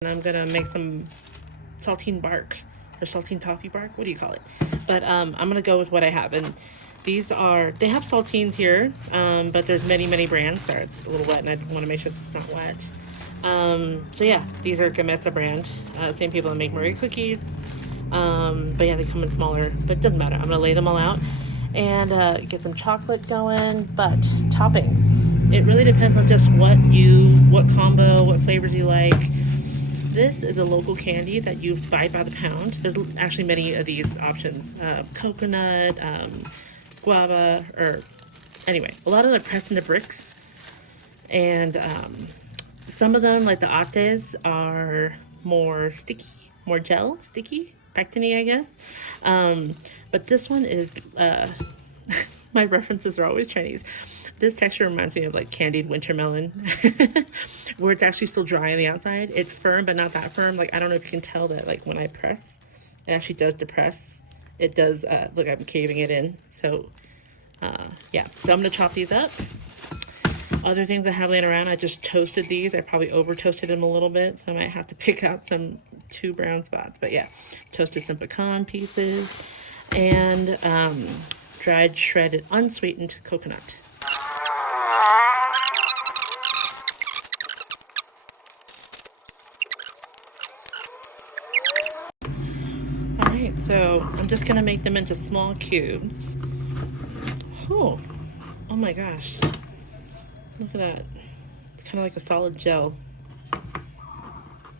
And I'm gonna make some saltine bark or saltine toffee bark. What do you call it? But I'm gonna go with what I have. And these are, they have saltines here, but there's many brands. Sorry, it's a little wet and I want to make sure it's not wet. So yeah, these are Gamesa brand. Same people that make Marie cookies. But yeah, they come in smaller, but it doesn't matter. I'm gonna lay them all out and get some chocolate going. But toppings, it really depends on just what combo, what flavors you like. This is a local candy that you buy by the pound. There's actually many of these options. Coconut, guava, or anyway, a lot of them are pressed into bricks. And some of them, like the ates, are more sticky, more gel, sticky, pectin-y, I guess. But this one is, my references are always Chinese. This texture reminds me of like candied wintermelon, where it's actually still dry on the outside. It's firm, but not that firm. Like, I don't know if you can tell that, like, when I press, it actually does depress. It does, look, I'm caving it in. So, yeah. So I'm gonna chop these up. Other things I have laying around, I just toasted these. I probably over toasted them a little bit, so I might have to pick out some 2 brown spots. But yeah, toasted some pecan pieces and dried shredded unsweetened coconut. Alright, so I'm just gonna make them into small cubes. Oh my gosh. Look at that. It's kind of like a solid gel.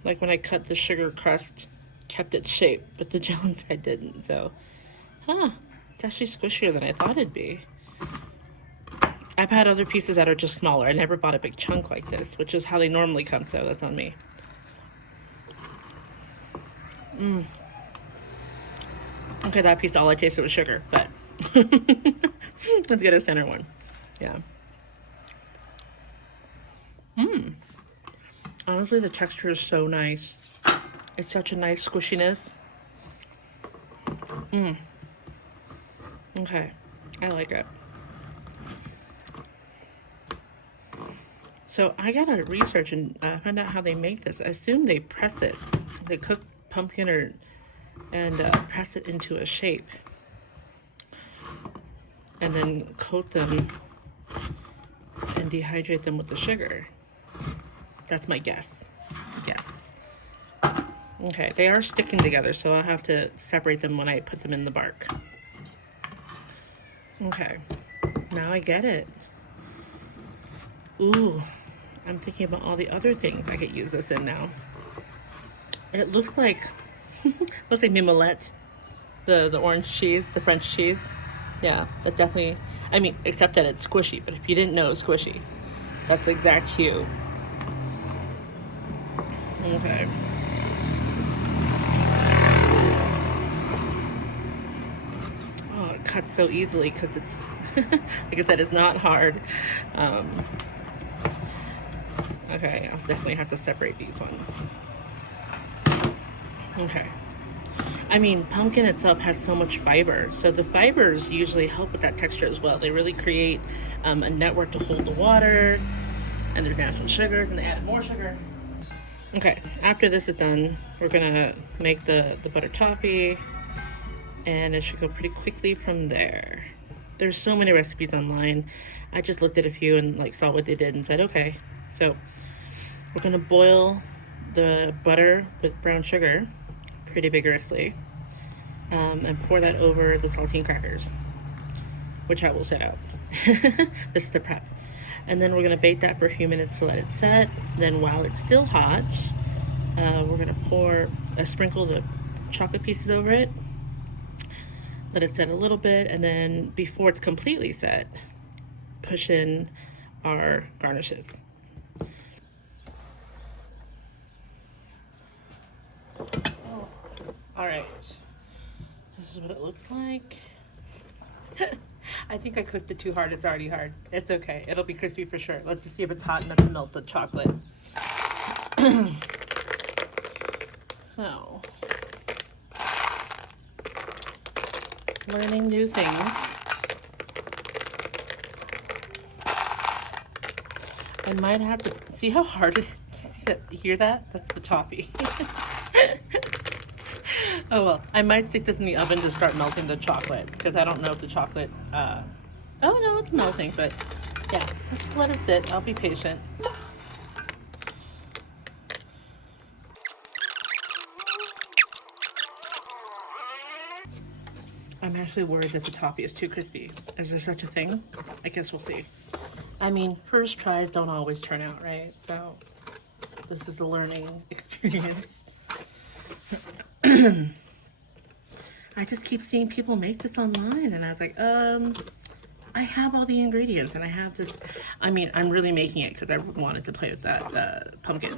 Like when I cut the sugar crust, kept its shape, but the gel inside didn't. So, it's actually squishier than I thought it'd be. I've had other pieces that are just smaller. I never bought a big chunk like this, which is how they normally come, so that's on me. Okay, that piece, all I tasted was sugar, but let's get a center one. Yeah. Honestly, the texture is so nice. It's such a nice squishiness. Okay, I like it. So I gotta research and find out how they make this. I assume they press it. They cook pumpkin and press it into a shape. And then coat them and dehydrate them with the sugar. That's my guess. Okay, they are sticking together, so I'll have to separate them when I put them in the bark. Okay, now I get it. Ooh, I'm thinking about all the other things I could use this in now. It looks like, looks like mimolette, the orange cheese, the French cheese. Yeah, that definitely, I mean, except that it's squishy, but if you didn't know it was squishy, that's the exact hue. Okay. Oh, it cuts so easily because it's, like I said, it's not hard. Okay, I'll definitely have to separate these ones. Okay. I mean, pumpkin itself has so much fiber, so the fibers usually help with that texture as well. They really create a network to hold the water, and there's natural sugars, and they add more sugar. Okay, after this is done, we're gonna make the butter toffee, and it should go pretty quickly from there. There's so many recipes online. I just looked at a few and like saw what they did and said, okay. So we're gonna boil the butter with brown sugar pretty vigorously, and pour that over the saltine crackers, which I will set out. This is the prep. And then we're gonna bake that for a few minutes to let it set. Then while it's still hot, we're gonna sprinkle the chocolate pieces over it, let it set a little bit, and then before it's completely set, push in our garnishes. All right, this is what it looks like. I think I cooked it too hard. It's already hard. It's okay. It'll be crispy for sure. Let's just see if it's hot enough to melt the chocolate. So, learning new things. I might have to see how hard it is. that, you hear that? That's the toffee. Oh well, I might stick this in the oven to start melting the chocolate because I don't know if the chocolate, oh no, it's melting, but yeah, let's just let it sit. I'll be patient. I'm actually worried that the toffee is too crispy. Is there such a thing? I guess we'll see. I mean, first tries don't always turn out right, so this is a learning experience. I just keep seeing people make this online, and I was like, I have all the ingredients, and I have this. I mean, I'm really making it because I wanted to play with that pumpkin.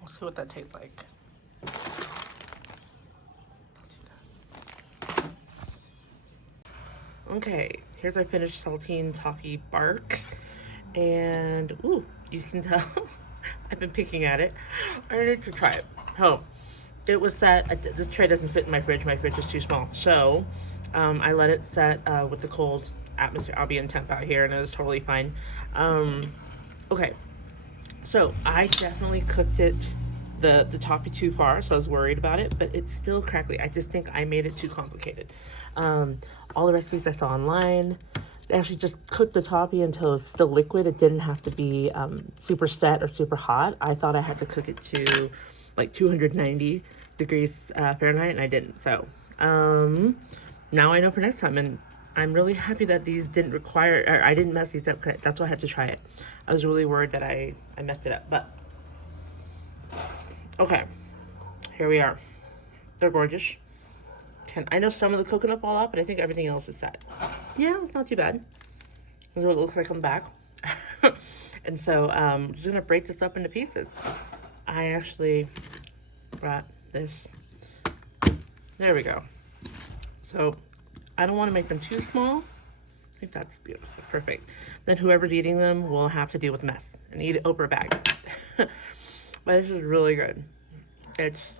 We'll see what that tastes like. Okay, here's our finished Saltine Toffee Bark. And, ooh, you can tell I've been picking at it. I need to try it. Oh, it was set, this tray doesn't fit in my fridge. My fridge is too small. So, I let it set with the cold atmosphere. I'll be in temp out here, and it was totally fine. Okay, so I definitely cooked it, the toffee too far, so I was worried about it, but it's still crackly. I just think I made it too complicated. All the recipes I saw online, they actually just cooked the toffee until it's still liquid. It didn't have to be super set or super hot. I thought I had to cook it to like 290 degrees Fahrenheit, and I didn't. So now I know for next time, and I'm really happy that these didn't require, or I didn't mess these up. That's why I had to try it. I was really worried that I messed it up, but okay, here we are. They're gorgeous. I know some of the coconut fall out, but I think everything else is set. Yeah, it's not too bad. This is what it looks like on the back. And so I'm just gonna break this up into pieces. I actually brought this. There we go. So I don't want to make them too small. I think that's beautiful. That's perfect. Then whoever's eating them will have to deal with mess and eat it over a bag. But this is really good. It's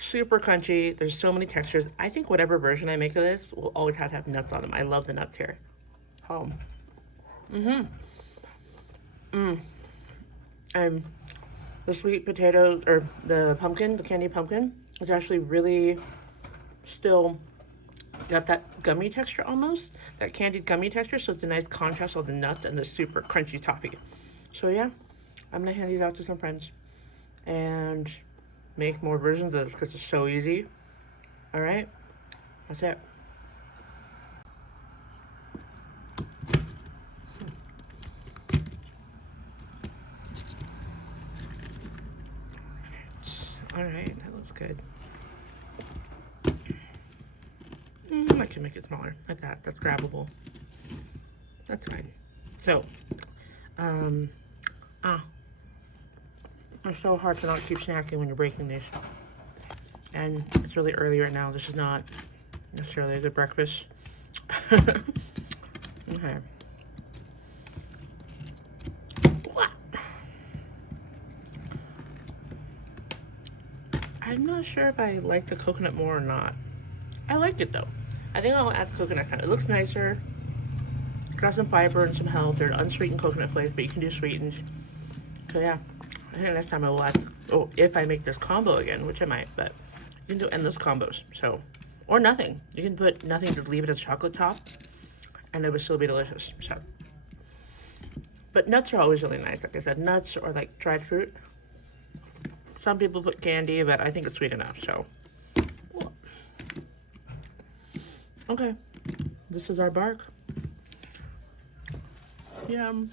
super crunchy. There's so many textures. I think whatever version I make of this will always have to have nuts on them. I love the nuts here. Oh. And the sweet potato, or the pumpkin, the candied pumpkin, is actually really still got that gummy texture almost. That candied gummy texture, so it's a nice contrast of the nuts and the super crunchy toffee. So yeah, I'm gonna hand these out to some friends and make more versions of this because it's so easy. All right, that's it. All right, that looks good. I can make it smaller like that. That's grabbable. That's fine. So, it's so hard to not keep snacking when you're breaking these. And it's really early right now. This is not necessarily a good breakfast. Okay. I'm not sure if I like the coconut more or not. I like it though. I think I'll add the coconut kind. It looks nicer. It's got some fiber and some health. They're unsweetened coconut flakes, but you can do sweetened. So yeah. I think next time I will add, oh, if I make this combo again, which I might, but you can do endless combos, so, or nothing. You can put nothing, just leave it as chocolate top, and it would still be delicious, so. But nuts are always really nice, like I said, nuts or like dried fruit. Some people put candy, but I think it's sweet enough, so. Okay, this is our bark. Yum.